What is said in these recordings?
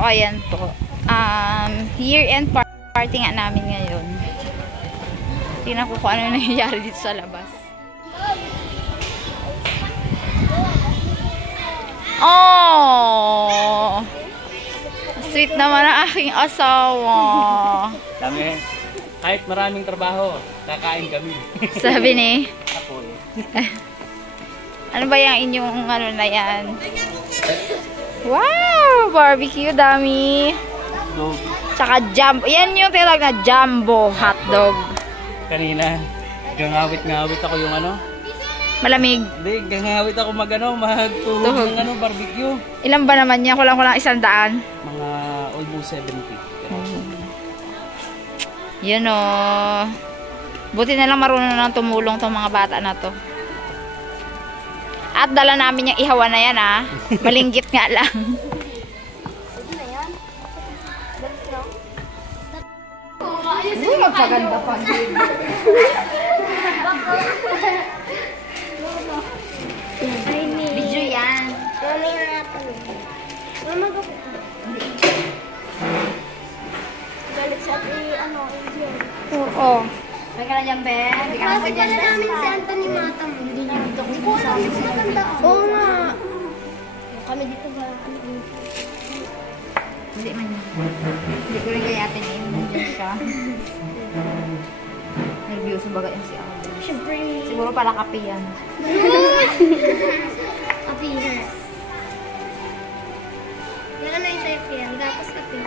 So, ayan po. Year-end party nga namin ngayon. Tingnan ko kung ano nangyayari dito sa labas. Oh! Sweet naman ang aking asawa. Dami. Kahit maraming trabaho, kakain kami. Sabi ni. Ako Ano ba yung inyong ano na yan? Wow! Barbecue, dami. Dog. Tsaka jumbo. Yan yung tinatawag na jumbo hotdog. Kanina, gangawit-ngawit ako yung ano. Malamig. Hindi, gangawit ako magtulog ng barbecue. Ilan ba naman yan? Kulang-kulang 100. Mga almost 70. Yun o. Buti na lang marunong na tumulong tong mga bata na to. At dala namin yung ihawan na yan ha. Malinggit nga lang. Magpaganda pa. Video yan. Galit sa ano, Indian. Oo. May ka na dyan, Ben? Hindi ka na Kasi dyan, pala namin si Anthony Matam. Hindi ko alam dito matandaan. Oo nga. Kami dito ba? Hindi man yun. Hindi ko rin kaya atin eh. Nandiyan siya. Nervyoso baga yung si Ako. Siyempre. Siguro pala kape yan. Kape yan. Yan na yung sayo yan. Tapos kape.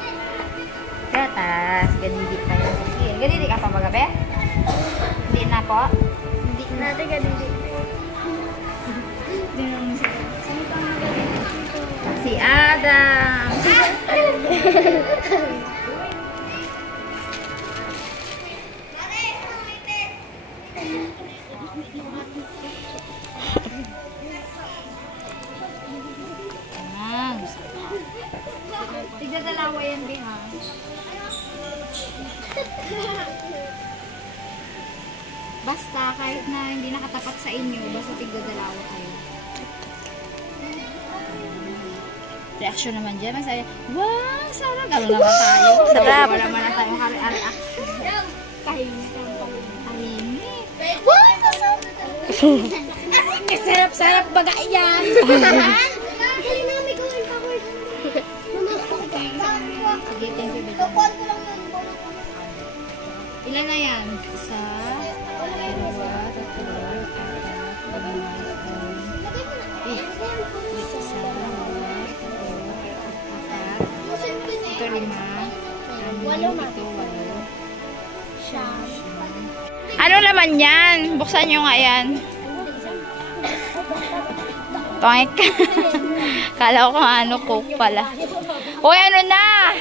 Gatas. Ganidi pa yun. Ganidi ka pa baga, be? Hindi na po? Hindi natin ganito. Hindi naman siya. Sino pa magaling? Si Adam. Tigdadalawa yan, be, ha? Basta, kahit na hindi nakatapat sa inyo, basta tigdadalawa kayo. Reaction naman dyan. Masaya, wow, sarap. Gano'n naman tayo. Sarap. Wala naman na tayong reaction. Tahimik. Tahimik. Wow, masarap. Sarap baga yan. Galing na kami gawin pa ko. Sige, thank you. Ilan na yan? Isa, dalawa, tatlo, apat, lima, isa, dalawa, tatlo, apat, ito 5, 6, 7, 8, 9, 10, 11. Ano naman yan? Buksan nyo nga yan. Toink. Kala ko kung ano, Coke pala. Uy, ano na?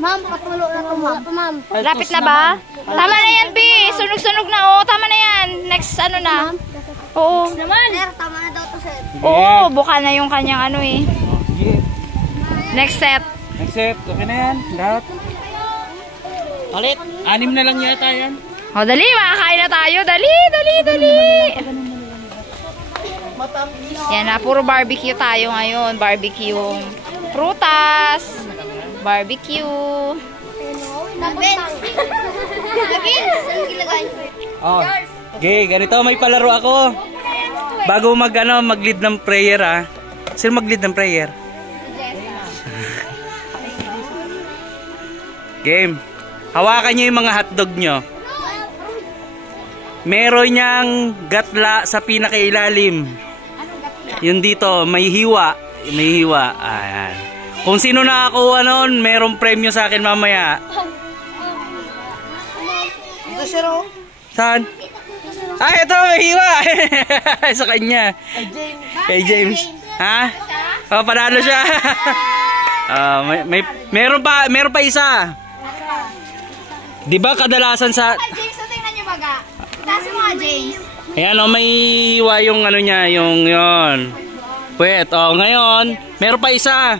Ma'am, patulo na ito, ma'am. Rapit na ba? Tama na yan, B. Sunog-sunog na, oh. Tama na yan. Next, ano na? Oo. Naman. Sir, tama na daw ito, sir. Oo, buka na yung kanyang ano eh. Next set. Next set, okay na yan. Lahat. Ulit. 6 na lang yata yan. O, dali. Makakain na tayo. Dali, dali, dali. Yan na, puro barbecue tayo ngayon. Barbecue. Prutas. Barbecue. Oh. Okay, ganito may palaro ako. Bago mag-lead ng prayer ah. Sino mag-lead ng prayer? Game. Hawakan niyo yung mga hotdog nyo. Meron niyang gatla sa pinakailalim. Yun dito, may hiwa. May hiwa. Ayan. Kung sino nakakuha noon, merong premyo sa akin mamaya. Ito, sir, oh. Saan? Ah, ito, may hiwa. Sa kanya. Kay James. Ha? Oh, panalo siya. Meron pa isa. Di ba kadalasan sa... James, so tingnan nyo baga. Taas mo nga, James. Ayan, oh, may hiwa yung ano niya, yung yon. Pwet, oh, ngayon, meron pa isa.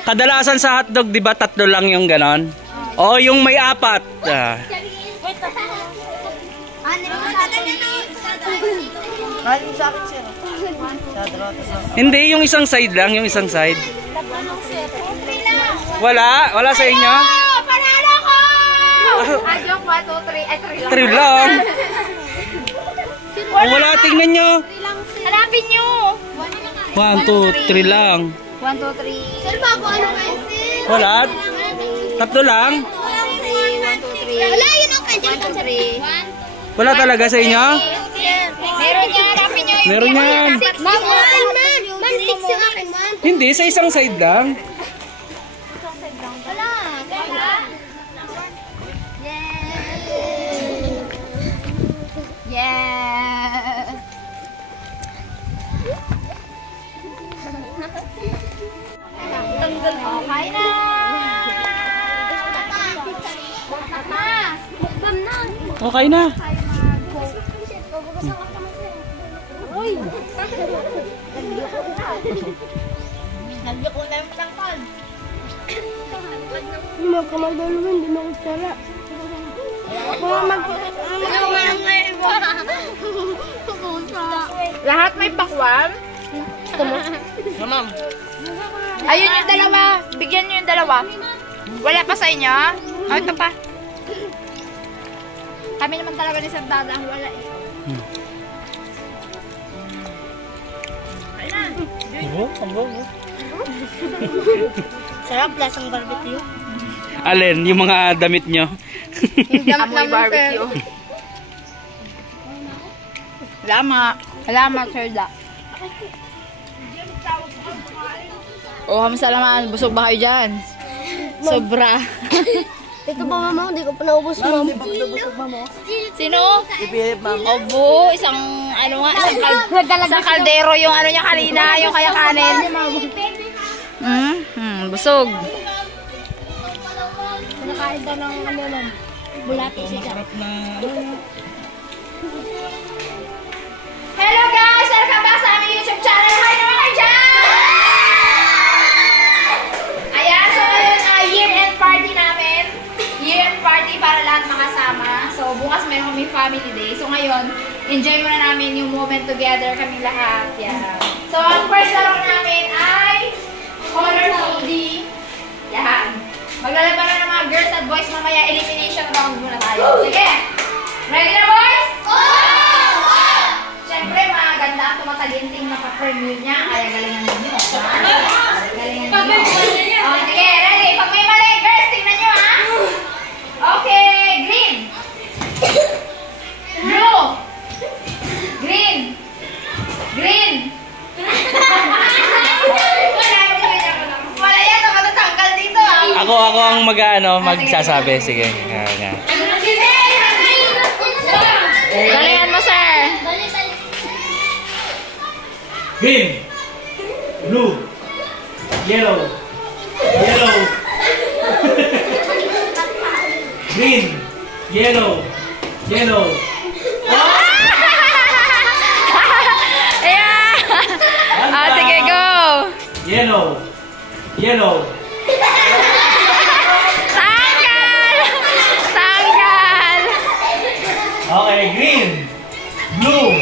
Kadalasan sa hotdog, di ba, 3 lang yung ganon? O, yung may 4. Hindi, yung isang side lang, yung isang side. Wala? Wala sa inyo? Panalo ko! Joke, 1, 2, 3. Ay, 3 lang. 3 lang. Oh, wala, tingnan nyo. Hanapin nyo. 1, 2, 3 lang. 1, 2, 3. Sir, bago ano kayo, sir? Wala? 3 lang? 1, 2, 3. Wala, yun ang kanyan. 1, 2, 3. Wala talaga sa inyo? Meron yan, hanapin nyo. Meron yan. Ma'am, ma'am. Ma'am, 6 yung akin, ma'am. Hindi, sa isang side lang. Wala. Wala. Yes! Okay na! Mukbang na. Okay na. Nagyoko na yung tangkal. Magkamadalawin, hindi mo kutsara. Lahat may pakwan? Ma'am. Ayun yung dalawa. Bigyan nyo yung dalawa. Wala pa sa inyo? Oh, ito pa. Kami naman talaga ni Sir Dada. Wala eh. Sarap, lasang barbecue. Alin, yung mga damit nyo. Amoy barbecue. Salamat, Sir Da. Oh, hamsa naman. Busog ba kayo dyan? Sobra. Ito pa, mama, hindi ko pa naubos, ma'am. Sino? Obo, isang ano nga, isang kaldero yung ano niya kanina, yung kaya kanin. Busog. Nakain daw ng ano, ma'am. Bulati siya. Hello guys! Welcome back sa aming YouTube channel. Hi naman kayo dyan! Ayan, so ngayon year-end party namin. Year-end party para lahat makasama. So bukas meron kami family day. So ngayon, enjoy muna namin yung moment together kami lahat. Yeah. So ang first laro namin ay color coding. Yan. Maglalaban na ng mga girls at boys mamaya. Elimination round muna tayo. Sige! Ready na boys? Siyempre, maganda ang tumataginting na pa-preview niya. Kaya galingan ninyo. Galingan ninyo. Okay, sige, ready. Pag may mali, girls, tingnan nyo, ha? Okay, green. Blue. Green. Green. Wala yan, matatanggal dito, ha? Ako ang magsasabi. Sige. Nga. Galingan mo, sir. Green, blue, yellow, yellow, green, yellow, yellow. Ayan! Sige, go! Yellow, yellow. Tanggal! Tanggal! Okay, green, blue,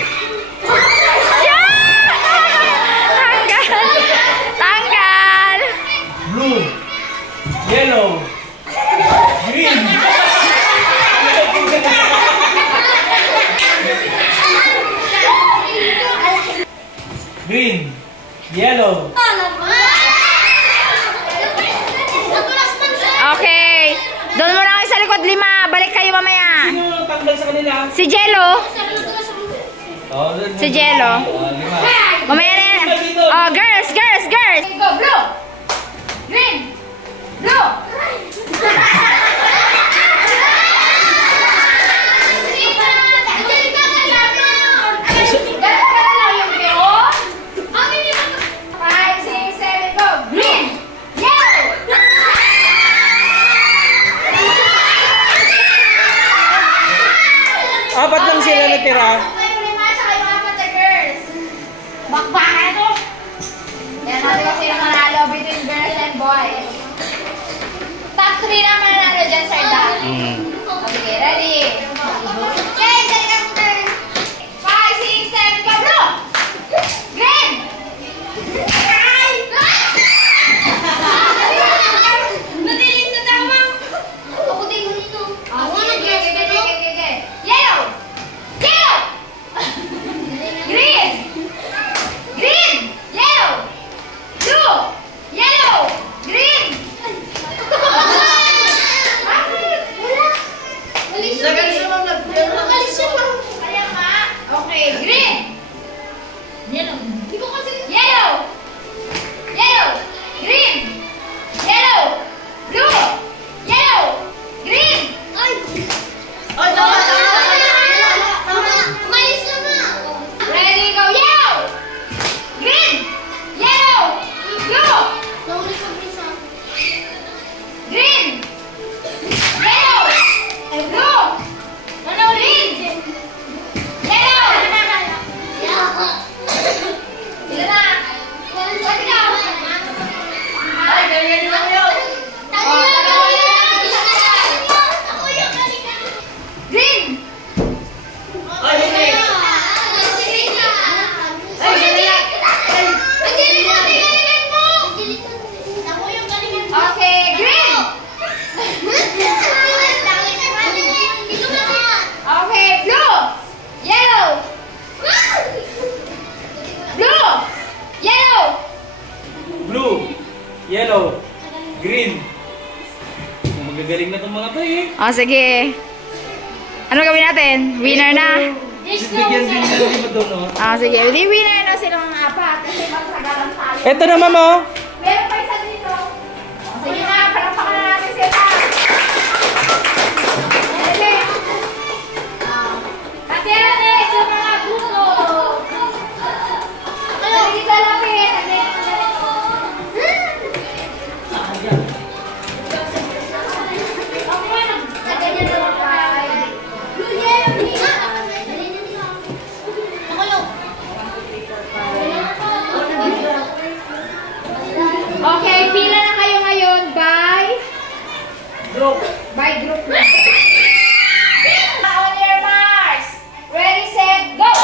Tanggal! blue, yellow, green. Green, yellow. Okay. Doon muna kayo sa likod, 5. Balik kayo mamaya. Sino tanggal sa kanila? Si Jello. Oh, Si Jello. 5. Mamaya na yan. Oh, girls, girls, girls. Go, blue. Green. Blue. Apat lang sila natira. Bakbakan ito. Yan natin kung sino manalo between girls and boys. Top 3 na manalo dyan, Sir Da. Okay, ready? Okay, take 5, 6, 7, go, blue! Green! O, sige. Ano gawin natin? Winner na? Bigyan din niya rin mo doon, oh. Sige. Di winner na silang apat. Kasi magsagalan tayo. Ito naman, oh. Meron pa isa dito. O, sige na. Palampakan na natin sila. Sige. Katira na sa mga gusto. Sige ka lapit. Okay, pila na kayo ngayon by group. By group. On your marks. Ready, set, go!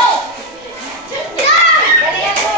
Galingan mo.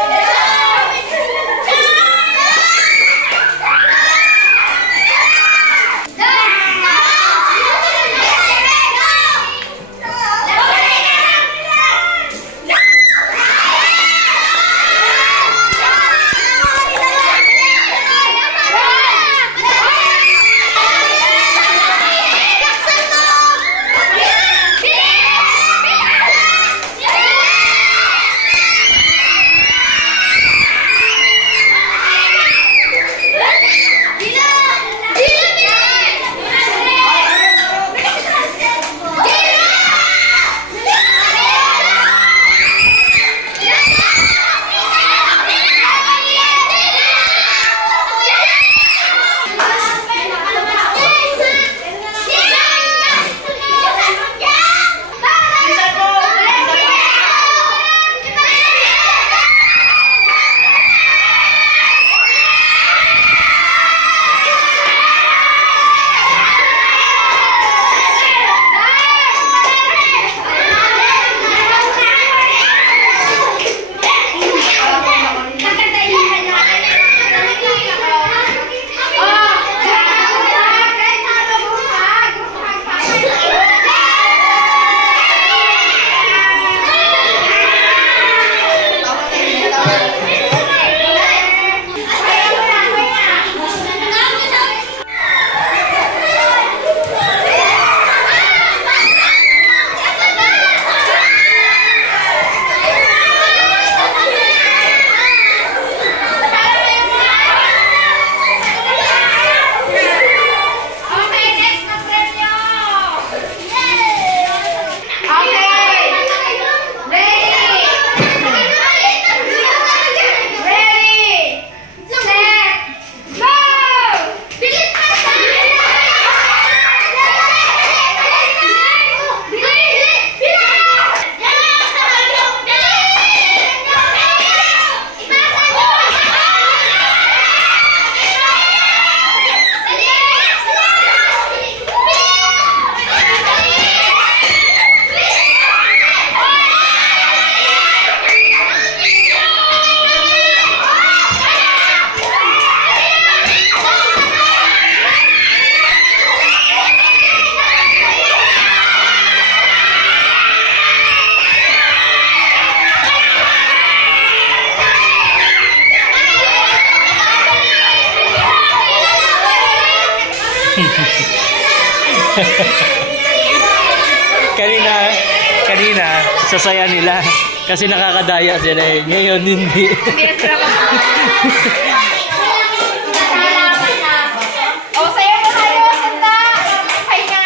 kanina, sasaya nila. Kasi nakakadaya sila eh. Ngayon, hindi. O, sayo mo kayo. Sanda. Pahinga.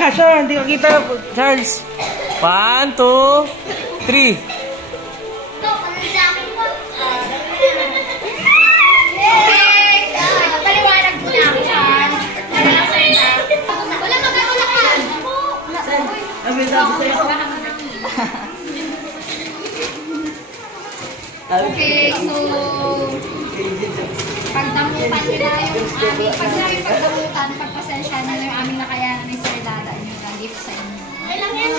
kasha. Hindi ka kita, Charles. 1, 2, 3. Okay, paliwanag mo na ako yan. Ano lang sa'yo na? Wala magkakulakan. Okay, so pagdamutan nyo na yung aming, pag sinabi pagdamutan, pagpasensya na yung aming nakayanan ni Sir Dada nyo na gift sa inyo. Okay lang yan.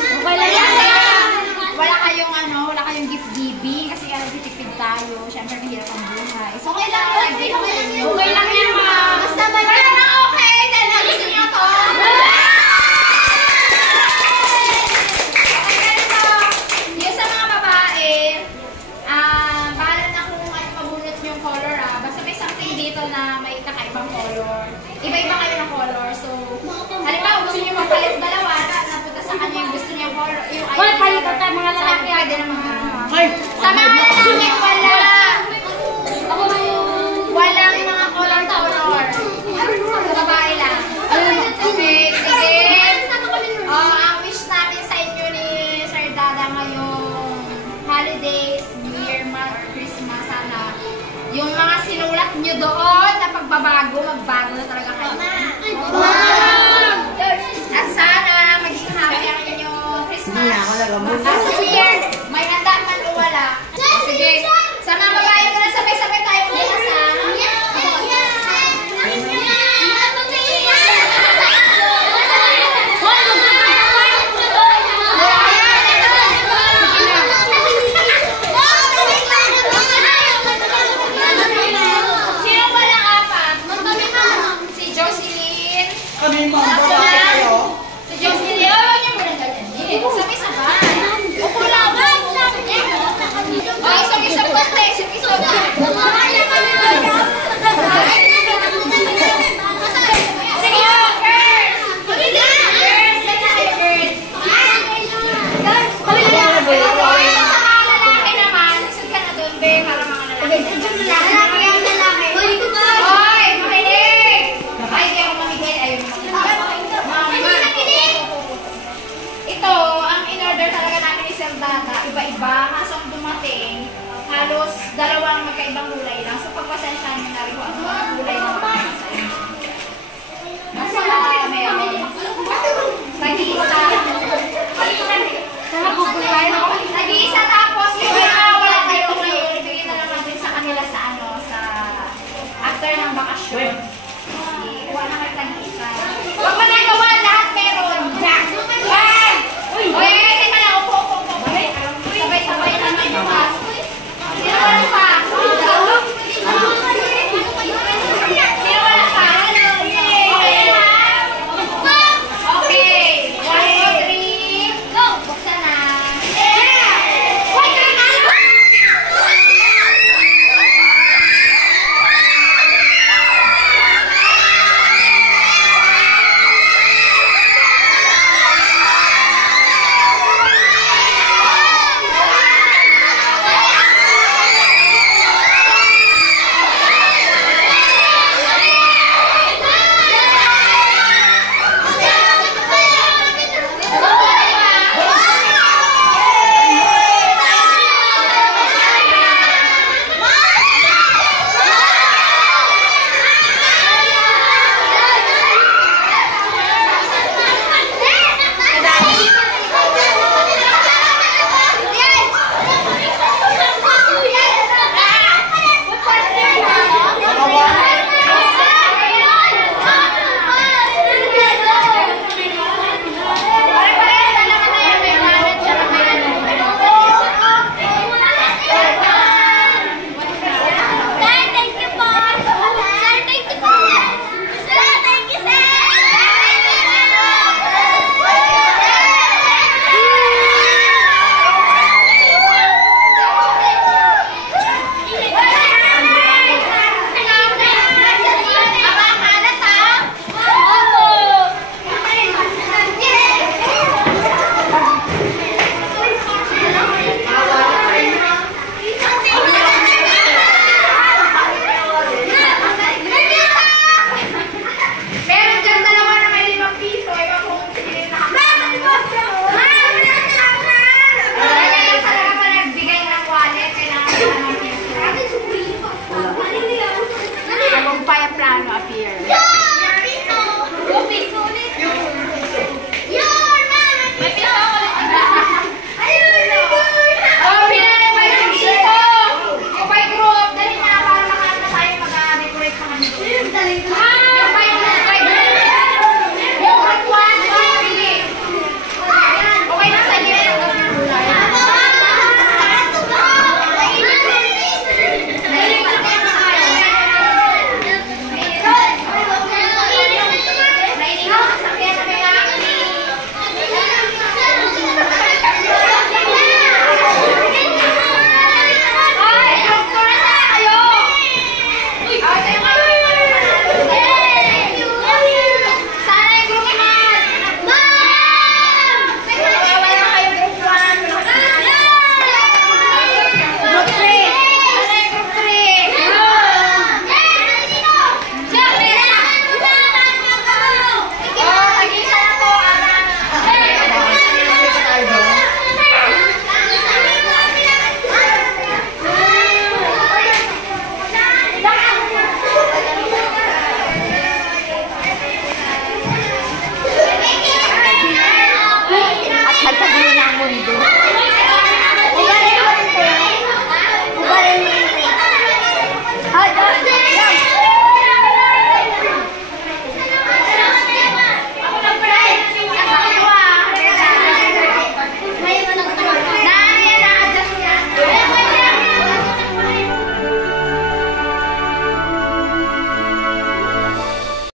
Wala kayong wala kayong gift giving kasi nagtitipid tayo. Siyempre mahirap ang buhay. So okay lang, okay lang yan ma. Basta wala na okay, dahil gusto nyo to. Okay, ganito. Yung sa mga babae, bahala na kung ano mabunot yung color Basta may something dito na may kakaibang color. Iba-iba kayo ng color. So, halimbawa gusto nyo magpalit dalawa, napunta sa kanya yung gusto nyo yung color. Yung palitan tayo mga lalaki. Pwede naman sa mga lalaki, walang mga color. Sa babae lang. Okay, sige. Ang wish natin sa inyo ni Sir Dada ngayong holidays, New Year, or Christmas, sana yung mga sinulat nyo doon na pagbabago, magbago na talaga kayo. At sana maging happy ang inyong Christmas. At New Year, may handa man o wala. Sige, sa mga babae ko na sabay-sabay tayo bukas ha. Sino walang apat? Si Jocelyn. Si Jocelyn. Oh, yung walang ganyan. Sabay-sabay. Upo lang. Oh, isog-isog konti. Isog-isog. Sige, girls. Girls, yan na kayo, girls. Sa mga lalaki naman, isog ka na doon, be, para mga lalaki. Hoy, makinig! Ay, di ako mamigay. Ayun, makinig. Ito, ang in-order talaga namin ni Sir Dada, iba-iba. Kaso ang dumating, halos dalawang magkaibang gulay lang. So, pagpasensyahan nyo na rin kung ano mga gulay na mga sa inyo. Nasa meron. Tag-isa.